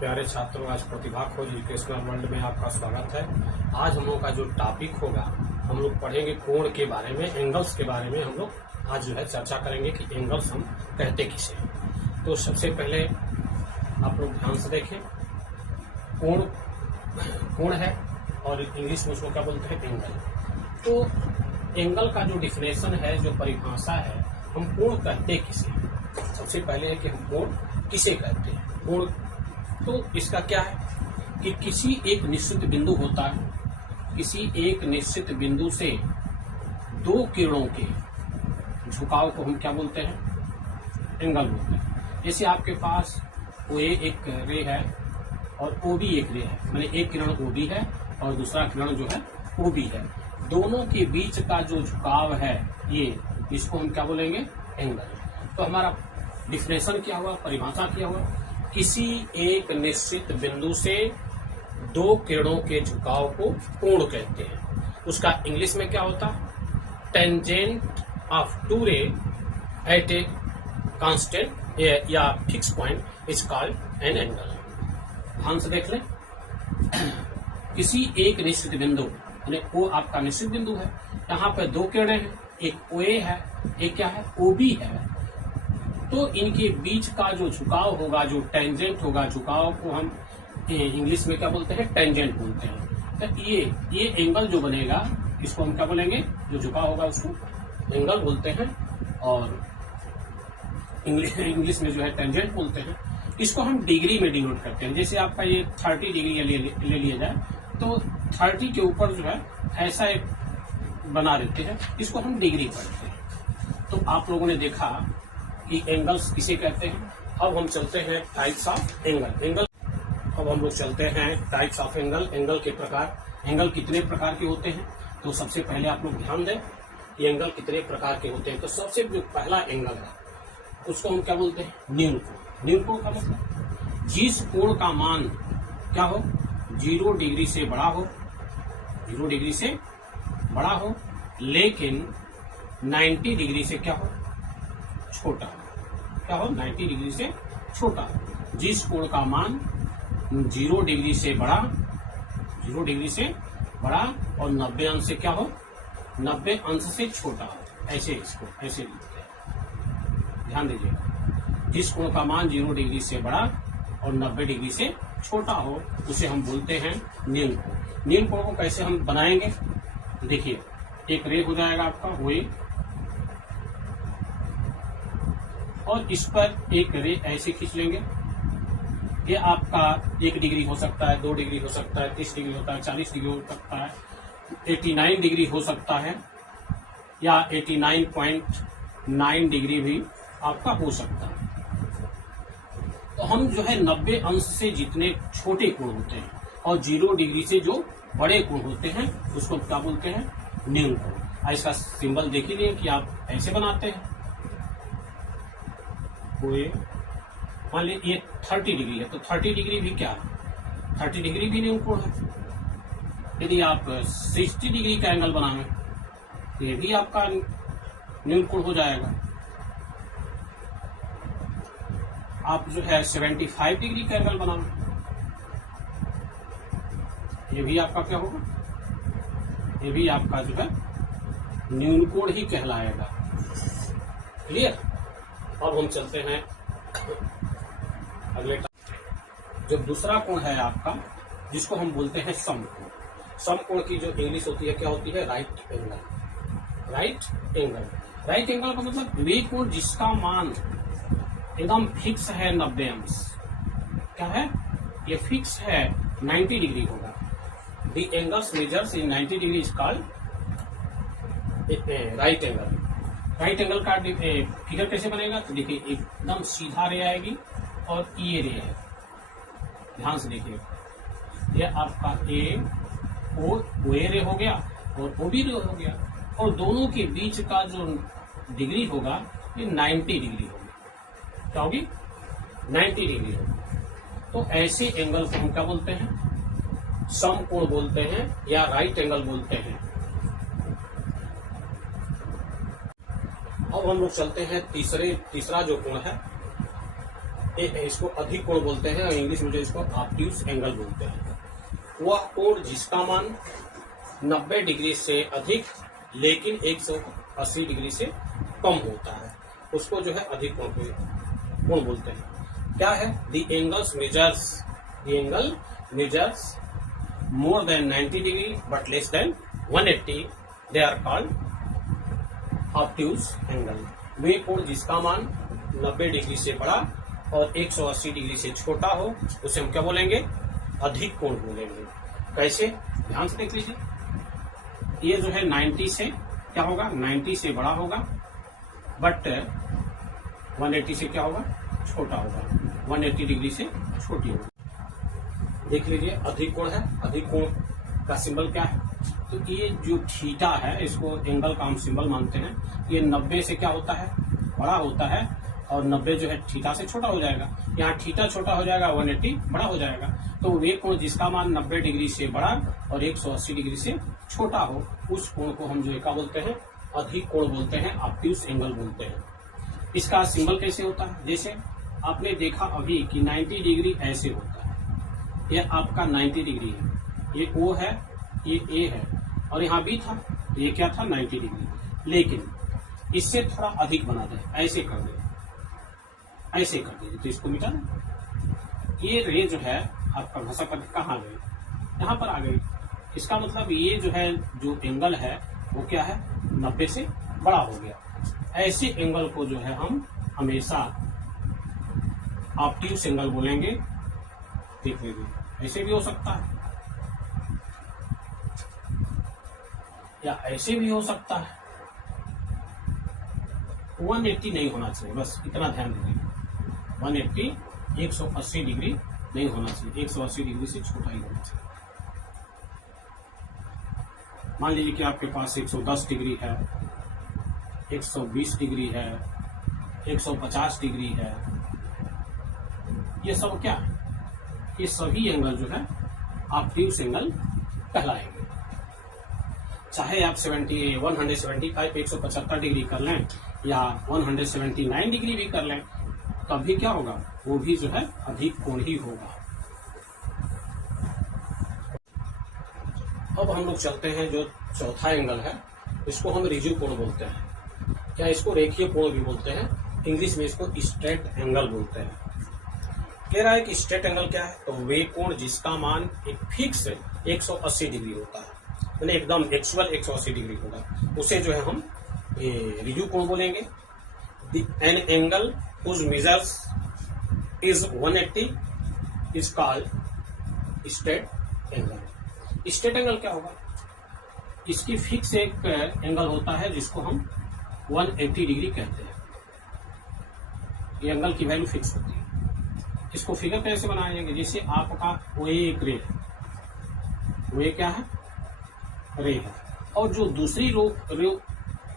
प्यारे छात्रों, आज प्रतिभा खोज एजुकेशनल वर्ल्ड में आपका स्वागत है। आज हम लोग का जो टॉपिक होगा, हम लोग पढ़ेंगे कोण के बारे में, एंगल्स के बारे में। हम लोग आज जो है चर्चा करेंगे कि एंगल्स हम कहते किसे। तो सबसे पहले आप लोग ध्यान से देखें, कोण है और इंग्लिश में उसको क्या बोलते हैं, एंगल। तो एंगल का जो डिफिनेशन है, जो परिभाषा है, हम कोण कहते किसे। सबसे पहले है कि हम कोण किसे कहते हैं। कोण तो इसका क्या है कि किसी एक निश्चित बिंदु होता है, किसी एक निश्चित बिंदु से दो किरणों के झुकाव को हम क्या बोलते हैं, एंगल बोलते हैं। जैसे आपके पास ओ एक रे है और ओ बी एक रे है, माने एक किरण ओ बी है और दूसरा किरण जो है ओ बी है। दोनों के बीच का जो झुकाव है, ये इसको हम क्या बोलेंगे, एंगल। तो हमारा डिफिनेशन क्या हुआ, परिभाषा क्या हुआ, किसी एक निश्चित बिंदु से दो किरणों के झुकाव को कोण कहते हैं। उसका इंग्लिश में क्या होता है, टेंजेंट ऑफ टू रे एट ए कांस्टेंट या fix point is called an angle. ध्यान से देख लें, किसी एक निश्चित बिंदु, यानी वो आपका निश्चित बिंदु है, यहाँ पे दो किरणें हैं, एक ओ ए है, एक क्या है, ओ बी है। तो इनके बीच का जो झुकाव होगा, जो टेंजेंट होगा, झुकाव को हम इंग्लिश में क्या बोलते हैं, टेंजेंट बोलते हैं। तो ये एंगल जो बनेगा, इसको हम क्या बोलेंगे, जो झुकाव होगा उसको एंगल बोलते हैं, और इंग्लिश में जो है टेंजेंट बोलते हैं। इसको हम डिग्री में डिनोट करते हैं। जैसे आपका ये 30 डिग्री ले लिया जाए, तो 30 के ऊपर जो है ऐसा एक बना देते हैं, इसको हम डिग्री पढ़ते हैं। तो आप लोगों ने देखा कि एंगल्स किसे कहते हैं। अब हम चलते हैं टाइप्स ऑफ एंगल। अब हम लोग चलते हैं टाइप्स ऑफ एंगल, एंगल के प्रकार। एंगल कितने प्रकार के होते हैं, तो सबसे पहले आप लोग ध्यान दें कि एंगल कितने प्रकार के होते हैं। तो सबसे जो पहला एंगल है, उसको हम क्या बोलते हैं, न्यून कोण। न्यून कोण का मतलब जिस कोण का मान क्या हो, 0 डिग्री से बड़ा हो, 0 डिग्री से बड़ा हो, लेकिन 90 डिग्री से क्या हो, छोटा हो। क्या हो, 90 डिग्री से छोटा। जिस कोण का मान 0 डिग्री से बड़ा, 0 डिग्री से बड़ा और 90 अंश से क्या हो, 90 अंश से छोटा हो। ऐसे इसको ऐसे लिखते हैं, ध्यान दीजिएगा। जिस कोण का मान 0 डिग्री से बड़ा और 90 डिग्री से छोटा हो, उसे हम बोलते हैं न्यून कोण। न्यून कोण को कैसे हम बनाएंगे, देखिए, एक रे हो जाएगा आपका वो, और इस पर एक रे ऐसे खींच लेंगे। ये आपका 1 डिग्री हो सकता है, 2 डिग्री हो सकता है, 30 डिग्री होता है, 40 डिग्री हो सकता है, 89 डिग्री हो सकता है, या 89.9 डिग्री भी आपका हो सकता है। तो हम जो है 90 अंश से जितने छोटे कोण होते हैं और 0 डिग्री से जो बड़े कोण होते हैं, उसको क्या बोलते हैं, न्यून कोण। इसका सिंबल देख लीजिए कि आप ऐसे बनाते हैं। मान लीजिए ये 30 डिग्री है, तो 30 डिग्री भी क्या है, 30 डिग्री भी न्यून कोण है। यदि आप 60 डिग्री का एंगल बनाएं, तो ये भी आपका न्यून कोण हो जाएगा। आप जो है 75 डिग्री का एंगल बनाएं, ये भी आपका क्या होगा, ये भी आपका जो है न्यून कोण ही कहलाएगा। क्लियर। अब हम चलते हैं अगले। जो दूसरा कोण है आपका, जिसको हम बोलते हैं समकोण। समकोण की जो इंग्लिश होती है, क्या होती है, right angle. Right angle, right angle का मतलब वे कोण जिसका मान एकदम फिक्स है 90 अंश। क्या है, ये फिक्स है, 90 डिग्री होगा। The angles measures in 90 degree is called right angle. Right angle का फिगर कैसे बनेगा, तो देखिए, एकदम सीधा रे आएगी और ये रे है। ध्यान से देखिए, ये आपका ओ ए रे हो गया और ओ बी रे हो गया, और दोनों के बीच का जो डिग्री होगा, ये 90 डिग्री होगी। क्या होगी, 90 डिग्री होगी। तो ऐसे एंगल को हम क्या बोलते हैं, समकोण बोलते हैं या राइट एंगल बोलते हैं। अब हम लोग चलते हैं तीसरा जो कोण है, इसको अधिक कोण बोलते हैं और इंग्लिश में जो इसको ऑब्ट्यूज एंगल बोलते हैं। वह कोण जिसका मान 90 डिग्री से अधिक लेकिन 180 डिग्री से कम होता है, उसको जो है अधिक कोण बोलते हैं। क्या है? The angle measures more than 90 degree but less than 180, they are called obtuse angle। वे कोण जिसका मान 90 डिग्री से बड़ा और 180 डिग्री से छोटा हो उसे हम क्या बोलेंगे? अधिक कोण बोलेंगे। कैसे? ध्यान से देख लीजिए। ये जो है 90 से क्या होगा? 90 से बड़ा होगा बट 180 से क्या होगा? छोटा होगा। 180 डिग्री से छोटी होगी। देख लीजिए, अधिक कोण है। अधिक कोण का सिंबल क्या है? तो ये जो थीटा है इसको एंगल का हम सिंबल मानते हैं। ये 90 से क्या होता है? बड़ा होता है और 90 जो है थीटा से छोटा हो जाएगा। यहाँ थीटा छोटा हो जाएगा, 180 बड़ा हो जाएगा। तो वे कोण जिसका मान 90 डिग्री से बड़ा और 180 डिग्री से छोटा हो उस कोण को हम जो है क्या बोलते हैं? अधिक कोण बोलते हैं, ऑब्ट्यूज एंगल बोलते हैं। इसका सिंबल कैसे होता है? जैसे आपने देखा अभी कि 90 डिग्री ऐसे होता है। ये आपका 90 डिग्री है, ये O है, ये A है और यहाँ B था, तो ये क्या था? 90 डिग्री। लेकिन इससे थोड़ा अधिक बना दे, ऐसे कर दे, ऐसे कर दीजिए तो इसको मिटा दे। ये रे जो है आपका घसा कर कहाँ गई? यहाँ पर आ गई। इसका मतलब ये जो है जो एंगल है वो क्या है? 90 से बड़ा हो गया। ऐसे एंगल को जो है हम हमेशा ऑब्ट्यूज एंगल बोलेंगे। देख लीजिए, ऐसे भी हो सकता है या ऐसे भी हो सकता है। 180 नहीं होना चाहिए, बस इतना ध्यान दीजिए। 180 180 डिग्री नहीं होना चाहिए, 180 डिग्री से छोटा ही होना चाहिए। मान लीजिए कि आपके पास 110 डिग्री है, 120 डिग्री है, 150 डिग्री है। ये सब क्या है? ये सभी एंगल जो है ऑब्ट्यूज एंगल कहलाएंगे। चाहे आप 175 175 डिग्री कर लें या 179 डिग्री भी कर लें, तभी क्या होगा? वो भी जो है अधिक कोण ही होगा। अब हम लोग चलते हैं जो चौथा एंगल है, इसको हम रिजिड कोण बोलते हैं। क्या इसको रेखीय कोण भी बोलते हैं? इंग्लिश में इसको स्ट्रेट एंगल बोलते हैं। कह रहा है कि स्ट्रेट एंगल क्या है? तो वे कोण जिसका मान एक फिक्स 180 डिग्री होता है, मतलब एकदम एक्चुअल 180 डिग्री होगा, उसे जो है हम रिजिड कोण बोलेंगे। An angle whose measures is 180 is called straight angle. Straight angle क्या होगा? इसकी फिक्स एक एंगल होता है जिसको हम 180 डिग्री कहते हैं। ये एंगल की वैल्यू फिक्स होती है। इसको फिगर कैसे बनाएंगे? जैसे आपका वो एक रे है, वो क्या है? रे है, और जो दूसरी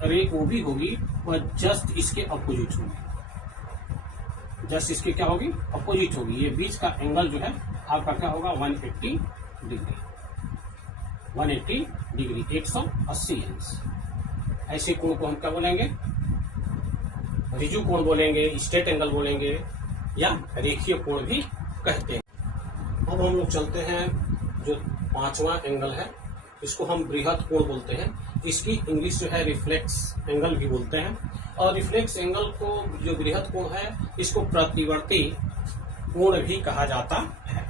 रे वो भी होगी वह जस्ट इसके अपोजिट होगी। जस्ट इसके क्या होगी? अपोजिट होगी। ये बीच का एंगल जो है आपका क्या होगा? 180 डिग्री। 180 डिग्री 180 अंश। ऐसे कोण को हम क्या बोलेंगे? रिजिड कोण बोलेंगे, स्ट्रेट एंगल बोलेंगे या रेखीय कोण भी कहते हैं। अब हम लोग चलते हैं जो पांचवा एंगल है, इसको हम बृहद कोण बोलते हैं। इसकी इंग्लिश जो है रिफ्लेक्स एंगल भी बोलते हैं। और रिफ्लेक्स एंगल को जो बृहद कोण है इसको प्रतिवर्ती कोण भी कहा जाता है।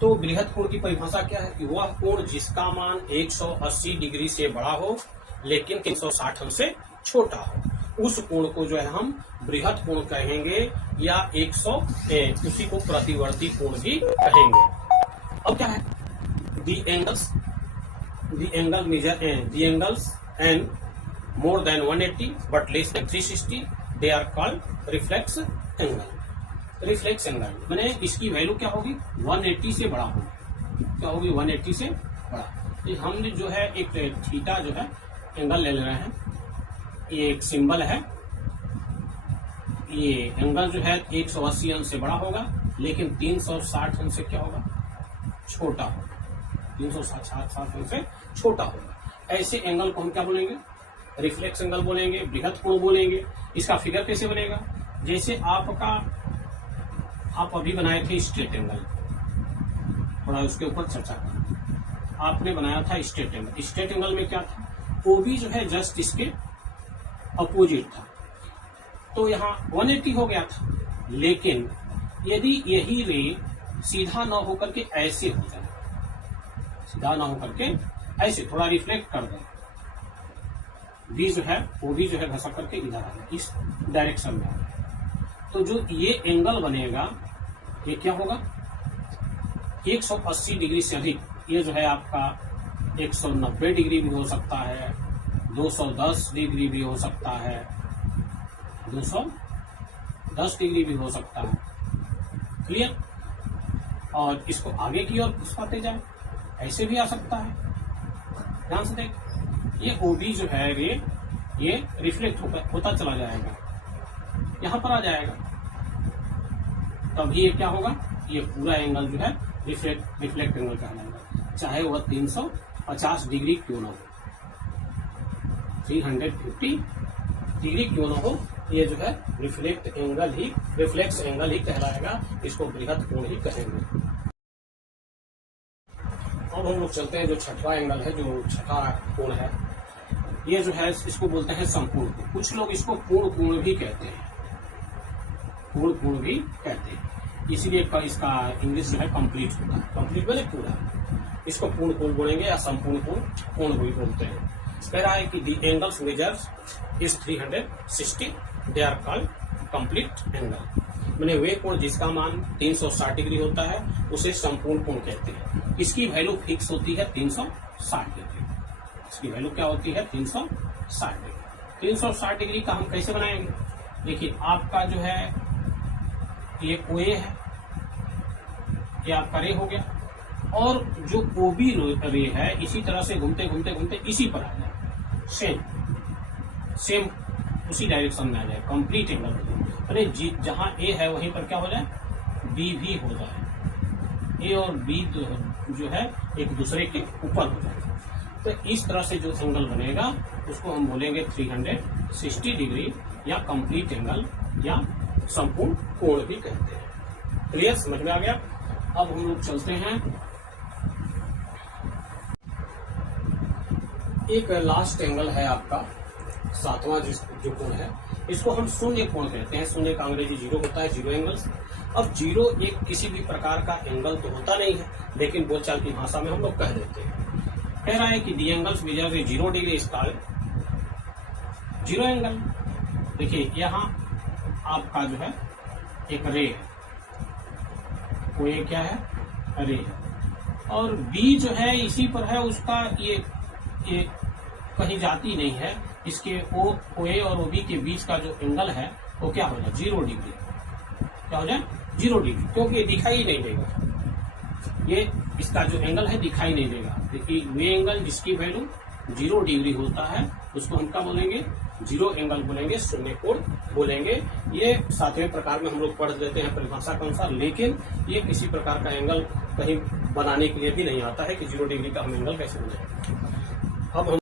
तो बृहद कोण की परिभाषा क्या है? कि वह कोण जिसका मान 180 डिग्री से बड़ा हो लेकिन 360 अंश से छोटा हो, उस कोण को जो है हम बृहद कोण कहेंगे या 100 उसी को प्रतिवर्ती कोण भी कहेंगे। अब क्या है? The angles and more than 180 but less than 360 they are called reflex angle. Reflex angle मैंने इसकी वैल्यू क्या होगी? 180 से बड़ा होगी। क्या होगी? 180 से बड़ा। हमने जो है एक थीटा जो है एंगल ले रहे हैं, ये एक सिंबल है। ये एंगल जो है 180 अंश से बड़ा होगा लेकिन 360 अंश से क्या होगा? छोटा होगा। 360 अंश से छोटा होगा। ऐसे एंगल को हम क्या बोलेंगे? रिफ्लेक्स एंगल बोलेंगे, बृहद कोण बोलेंगे। इसका फिगर कैसे बनेगा? जैसे आपका आप अभी बनाए थे स्ट्रेट एंगल, थोड़ा उसके ऊपर चर्चा करें। आपने बनाया था स्ट्रेट एंगल। स्ट्रेट एंगल में क्या था, ओबी जो है जस्ट इसके अपोजिट था, तो यहाँ 180 हो गया था। लेकिन यदि यही रे सीधा ना होकर के ऐसे हो जाए, सीधा ना होकर के ऐसे थोड़ा रिफ्लेक्ट कर दे, बी जो है ओबी जो है घसक करके इधर आ जाए, इस डायरेक्शन में आ जाए, तो जो ये एंगल बनेगा ये क्या होगा, 180 डिग्री से अधिक। ये जो है आपका 190 डिग्री भी हो सकता है, 210 डिग्री भी हो सकता है, 210 डिग्री भी हो सकता है। क्लियर। और इसको आगे की ओर घुसाते जाए, ऐसे भी आ सकता है। ध्यान से देख, ये ओबी जो है ये रिफ्लेक्ट होता चला जाएगा, यहां पर आ जाएगा, तभी ये क्या होगा, ये पूरा एंगल जो है रिफ्लेक्ट एंगल कहलाएगा, चाहे वह 350 डिग्री क्यों ना हो, 350 डिग्री क्यों ना हो, ये जो है रिफ्लेक्स एंगल ही कहलाएगा, इसको बृहद कोण ही कहेंगे। अब हम लोग चलते हैं जो छठवां एंगल है, जो छठा कोण है, ये जो है इसको बोलते हैं संपूर्ण कोण। कुछ लोग इसको पूर्ण कोण भी कहते हैं, पूर्ण कोण भी कहते हैं, इसीलिए इसका इंग्लिश जो है कंप्लीट होता है, कंप्लीट बोले पूरा, इसको पूर्ण कोण बोलेंगे या संपूर्ण कोण भी बोलते हैं। कह रहा है कि the angles measures is 360, they are called complete angle. मैंने वे कोण जिसका मान 360 डिग्री होता है उसे संपूर्ण कोण कहते हैं। इसकी वैल्यू फिक्स होती है 360 डिग्री। इसकी वैल्यू क्या होती है, 360 डिग्री। 360 डिग्री का हम कैसे बनाएंगे, देखिए आपका जो है ये ओए है, ये आपका रे हो गया, और जो ओबी रे है इसी तरह से घूमते घूमते घूमते इसी पर आ जाए, सेम उसी डायरेक्शन में आ जाए, कंप्लीट एंगल हो जाए। अरे जहां ए है वहीं पर क्या हो जाए, बी भी हो जाए, ए और बी जो है एक दूसरे के ऊपर हो जाए। तो इस तरह से जो एंगल बनेगा उसको हम बोलेंगे 360 डिग्री या कंप्लीट एंगल या संपूर्ण कोण भी कहते हैं। क्लियर, समझ में आ गया। अब हम लोग चलते हैं एक लास्ट एंगल है आपका सातवां जो कोण है, इसको हम शून्य कोण कहते हैं। शून्य का अंग्रेजी जीरो होता है, जीरो एंगल्स। अब जीरो एक किसी भी प्रकार का एंगल तो होता नहीं है, लेकिन बोलचाल की भाषा में हम लोग कह देते हैं। कह रहा है कि the angles measure 0 degree is called zero angle. देखिए यहाँ आपका जो है एक रे है, वो ये क्या है, रे है, और बी जो है इसी पर है, उसका ये कहीं जाती नहीं है। इसके ओए और ओबी के बीच का जो एंगल है वो क्या हो जाए, 0 डिग्री। क्या हो जाए, 0 डिग्री, क्योंकि ये दिखाई नहीं देगा, ये इसका जो एंगल है दिखाई नहीं देगा। देखिए वे एंगल जिसकी वैल्यू 0 डिग्री होता है उसको हम क्या बोलेंगे, जीरो एंगल बोलेंगे, शून्य कोण बोलेंगे। ये सातवें प्रकार में हम लोग पढ़ लेते हैं परिभाषा के अनुसार, लेकिन ये किसी प्रकार का एंगल कहीं बनाने के लिए भी नहीं आता है कि 0 डिग्री का हम एंगल कैसे बनाएंगे। अब हम